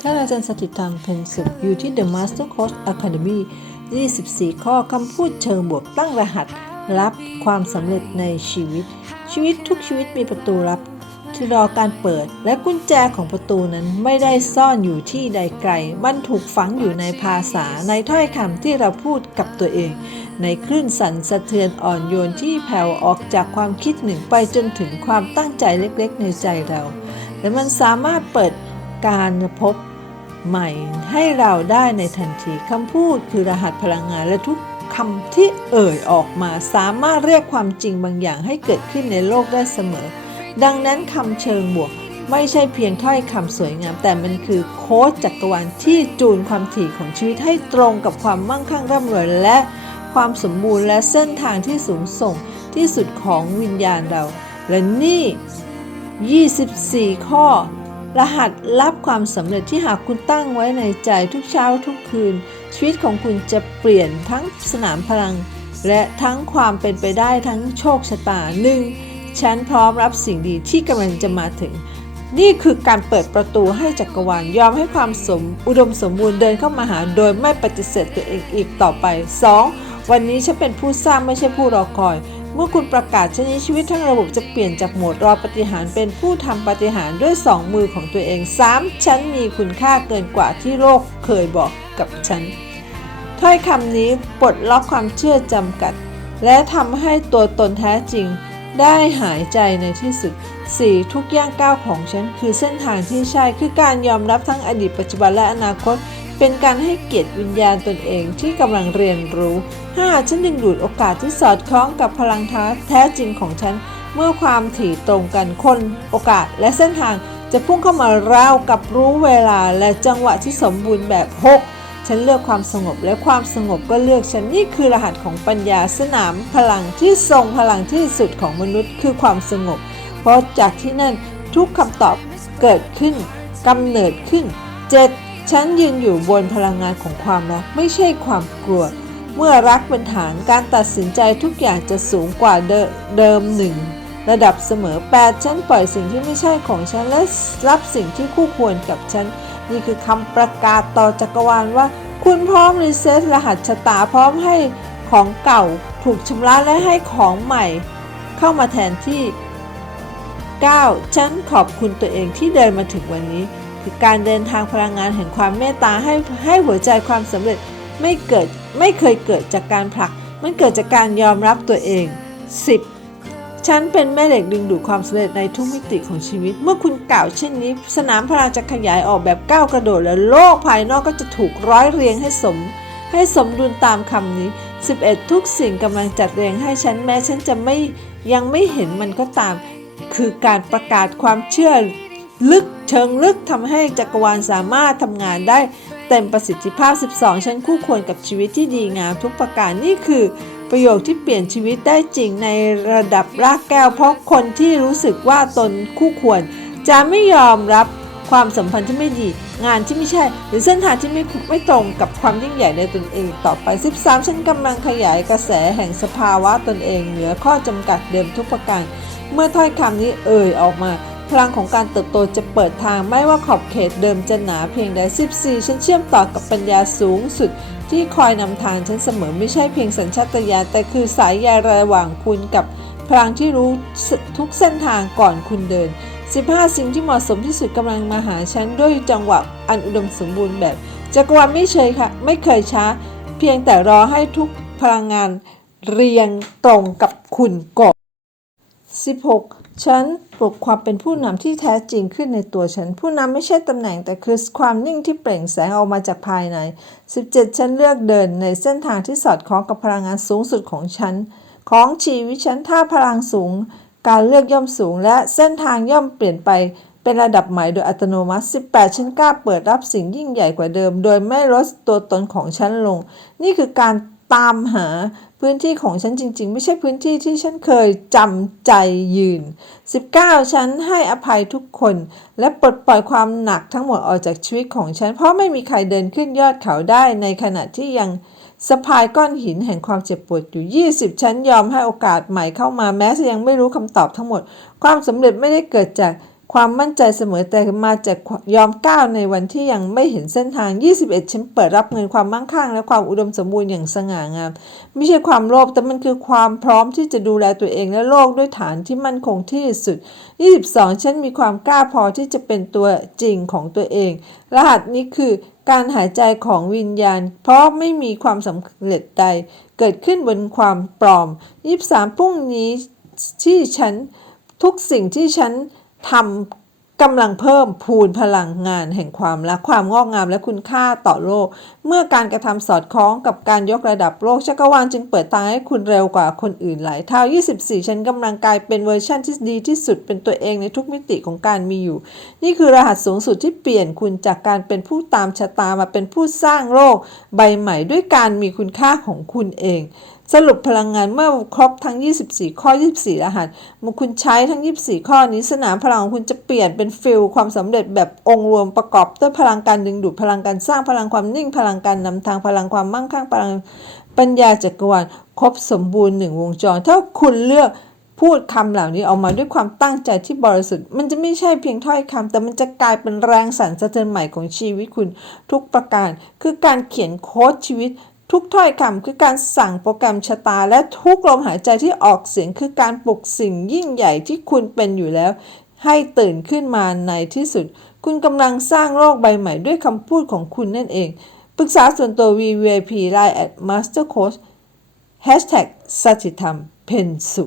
ท่านอาจารย์สถิตธรรมเพ็ญสุขอยู่ที่ The Master Coach Academy 24 ข้อคำพูดเชิงบวกตั้งรหัส รับความสำเร็จในชีวิต ชีวิตทุกชีวิตมีประตูลับที่รอการเปิดและกุญแจของประตูนั้นไม่ได้ซ่อนอยู่ที่ใดไกล มันถูกฝังอยู่ในภาษาในถ้อยคำที่เราพูดกับตัวเอง ในคลื่นสั่นสะเทือนอ่อนโยนที่แผ่วออกจากความคิดหนึ่งไปจนถึงความตั้งใจเล็กๆในใจเรา และมันสามารถเปิด การพบใหม่ให้เราได้ในทันทีคำพูดคือรหัสพลังงานและทุกคำที่เอ่ยออกมาสามารถเรียกความจริงบางอย่างให้เกิดขึ้นในโลกได้เสมอ ดังนั้นคำเชิงบวกไม่ใช่เพียงถ้อยคำสวยงาม แต่มันคือโค้ดจักรวาลที่จูนความถี่ของชีวิตให้ตรงกับความมั่งคั่งร่ำรวยและความสมบูรณ์และเส้นทางที่สูงส่งที่สุดของวิญญาณเรา และนี่ 24 ข้อ รหัสรับความสำเร็จที่หากคุณตั้งไว้ในใจทุกเช้าทุกคืน ชีวิตของคุณจะเปลี่ยนทั้งสนามพลัง และทั้งความเป็นไปได้ทั้งโชคชะตาหนึ่งฉันพร้อมรับสิ่งดีที่กำลังจะมาถึง นี่คือการเปิดประตูให้จักรวาลยอมให้ความสมอุดมสมบูรณ์เดินเข้ามาหาโดยไม่ปฏิเสธตัวเองอีกต่อไป 2. วันนี้ฉันเป็นผู้สร้างไม่ใช่ผู้รอคอย เมื่อคุณประกาศเช่นนี้ชีวิตทั้งระบบจะเปลี่ยนจากโหมดรอปฏิหารเป็นผู้ทำปฏิหารด้วยสองมือของตัวเอง 3. ฉันมีคุณค่าเกินกว่าที่โลกเคยบอกกับฉัน ถ้อยคำนี้ปลดล็อกความเชื่อจำกัด และทำให้ตัวตนแท้จริงได้หายใจในที่สุด 4. ทุกย่างก้าวของฉัน คือเส้นทางที่ใช่ คือการยอมรับทั้งอดีตปัจจุบันและอนาคต เป็นการให้เกียรติวิญญาณตนเองที่กำลังเรียนรู้ 5. ฉันดึงดูดโอกาสที่สอดคล้องกับพลังท้าแท้จริงของฉัน เมื่อความถี่ตรงกันคนโอกาสและเส้นทางจะพุ่งเข้ามาราวกับรู้เวลาและจังหวะที่สมบูรณ์แบบ 6 ฉันเลือกความสงบและความสงบก็เลือกฉันนี่คือรหัสของปัญญาสนามพลังที่ทรงพลังที่สุดของมนุษย์คือความสงบ เพราะจากที่นั่นทุกคำตอบเกิดขึ้นกำเนิดขึ้น 7. ฉันยืนอยู่บนพลังงานของความรักไม่ใช่ความกลัว เมื่อรักเป็นฐานการตัดสินใจทุกอย่างจะสูงกว่าเดิเดิมหนึ่งระดับเสมอ8ฉันปล่อยสิ่งที่ไม่ใช่ของฉันและรับสิ่งที่คู่ควรกับฉัน นี่คือคำประกาศต่อจักรวาลว่า คุณพร้อมรีเซ็ตรหัสชะตาพร้อมให้ของเก่าถูกชำระและให้ของใหม่ เข้ามาแทนที่ 9. ฉันขอบคุณตัวเองที่เดินมาถึงวันนี้ คือการเดินทางพลังงานแห่งความเมตตาให้ให้หัวใจความสำเร็จไม่เกิดไม่เคยเกิดจากการผลัก มันเกิดจากการยอมรับตัวเอง 10. ฉันเป็นแม่เหล็กดึงดูดความสำเร็จในทุกมิติของชีวิต เมื่อคุณกล่าวเช่นนี้ สนามพลังจะขยายออกแบบก้าวกระโดดและโลกภายนอกก็จะถูกร้อยเรียงให้สม ให้สมดุลตามคำนี้ 11 ทุกสิ่งกำลังจัดเรียงให้ฉันแม้ฉันจะไม่ยังไม่เห็นมันก็ตาม คือการประกาศความเชื่อ ลึกเชิงลึกทำให้จักรวาลสามารถทำงานได้เต็มประสิทธิภาพ 12ฉันคู่ควรกับชีวิตที่ดีงามทุกประการนี่คือประโยคที่เปลี่ยนชีวิตได้จริงในระดับรากแก้ว เพราะคนที่รู้สึกว่าตนคู่ควร จะไม่ยอมรับความสัมพันธ์ที่ไม่ดี งานที่ไม่ใช่ หรือเส้นทางที่ไม่ไม่ตรงกับความยิ่งใหญ่ในตนเองต่อไป 13 ฉันกำลังขยายกระแสแห่งสภาวะตนเองเหนือข้อจำกัดเดิมทุกประการ เมื่อถ้อยคำนี้เอ่ยออกมา พลังของการเติบโตจะเปิดทางไม่ว่าขอบเขตเดิมจะหนาเพียงใด 14 ฉันเชื่อมต่อกับปัญญาสูงสุด ที่คอยนำทางฉันเสมอไม่ใช่เพียงสัญชาตญาณแต่คือสายใยระหว่างคุณกับพลังที่รู้ทุกเส้นทางก่อนคุณเดิน 15 สิ่งที่เหมาะสมที่สุดกำลังมาหาฉันด้วยจังหวะอันอุดมสมบูรณ์แบบจักรวาลไม่เฉยค่ะไม่เคยช้า เพียงแต่รอให้ทุกพลังงานเรียงตรงกับคุณก่อน 16. ฉันปลุกความเป็นผู้นำที่แท้จริงขึ้นในตัวฉัน ผู้นำไม่ใช่ตำแหน่งแต่คือความนิ่งที่เปล่งแสงออกมาจากภายใน 17. ฉันเลือกเดินในเส้นทางที่สอดคล้องกับพลังงานสูงสุดของฉัน ของชีวิตฉันถ้าพลังสูง การเลือกย่อมสูง และเส้นทางย่อมเปลี่ยนไปเป็นระดับใหม่โดยอัตโนมัติ 18 ฉันกล้าเปิดรับสิ่งยิ่งใหญ่กว่าเดิม โดยไม่ลดตัวตนของฉันลง นี่คือการตามหา พื้นที่ของฉันจริง ๆ ไม่ใช่พื้นที่ที่ฉันเคยจำใจยืน 19 ฉันให้อภัยทุกคน และปลดปล่อยความหนักทั้งหมดออกจากชีวิตของฉัน เพราะไม่มีใครเดินขึ้นยอดเขาได้ในขณะที่ยังสะพายก้อนหินแห่งความเจ็บปวดอยู่ 20 ฉันยอมให้โอกาสใหม่เข้ามาแม้จะยังไม่รู้คำตอบทั้งหมด ความสำเร็จไม่ได้เกิดจาก ความมั่นใจเสมอแต่มาจากยอมก้าวในวันที่ยังไม่เห็นเส้นทาง 21 ฉันเปิดรับเงินความมั่งคั่ง และความอุดมสมบูรณ์อย่างสง่างาม ไม่ใช่ความโลภแต่มันคือความพร้อมที่จะดูแลตัวเองและโลกด้วยฐานที่มั่นคงที่สุด 22 ฉันมีความกล้าพอที่จะเป็นตัวจริงของตัวเอง รหัสนี้คือการหายใจของวิญญาณ เพราะไม่มีความสำเร็จใด เกิดขึ้นบนความปลอม 23 พรุ่งนี้ที่ฉันทุกสิ่งที่ฉัน ทำกำลังเพิ่มพูนพลังงานแห่งความรักความงอกงามและคุณค่าต่อโลก เมื่อการกระทำสอดคล้องกับการยกระดับโลกจักรวาลจึงเปิดทางให้คุณเร็วกว่าคนอื่นหลายเท่า 24 ฉันกำลังกลายเป็นเวอร์ชันที่ดีที่สุดเป็นตัวเองในทุกมิติของการมีอยู่ นี่คือรหัสสูงสุดที่เปลี่ยนคุณจากการเป็นผู้ตามชะตามาเป็นผู้สร้างโลก ใบใหม่ด้วยการมีคุณค่าของคุณเอง สรุปพลังงานเมื่อครบทั้ง 24 ข้อ 24 รหัสเมื่อคุณใช้ทั้ง 24 ข้อนี้สนามพลังของคุณจะเปลี่ยนเป็นฟิลความสำเร็จแบบองค์รวมประกอบด้วยพลังการดึงดูดพลังการสร้างพลังความนิ่งพลังการนำทางพลังความมั่งคั่งพลังปัญญาจักรวาลครบสมบูรณ์หนึ่งวงจร ถ้าคุณเลือกพูดคำเหล่านี้ออกมาด้วยความตั้งใจที่บริสุทธิ์ มันจะไม่ใช่เพียงถ้อยคำแต่มันจะกลายเป็นแรงสั่นสะเทือนใหม่ของชีวิตคุณทุกประการ คือการเขียนโค้ดชีวิต ทุกถ้อยคำคือการสั่งโปรแกรมชะตา และทุกลมหายใจที่ออกเสียงคือการปลุกสิ่งยิ่งใหญ่ที่คุณเป็นอยู่แล้ว ให้ตื่นขึ้นมาในที่สุด คุณกำลังสร้างโลกใบใหม่ด้วยคำพูดของคุณนั่นเอง ปรึกษาส่วนตัว VVIP Line at Master Coach Hashtag สัจธรรม เพนสุ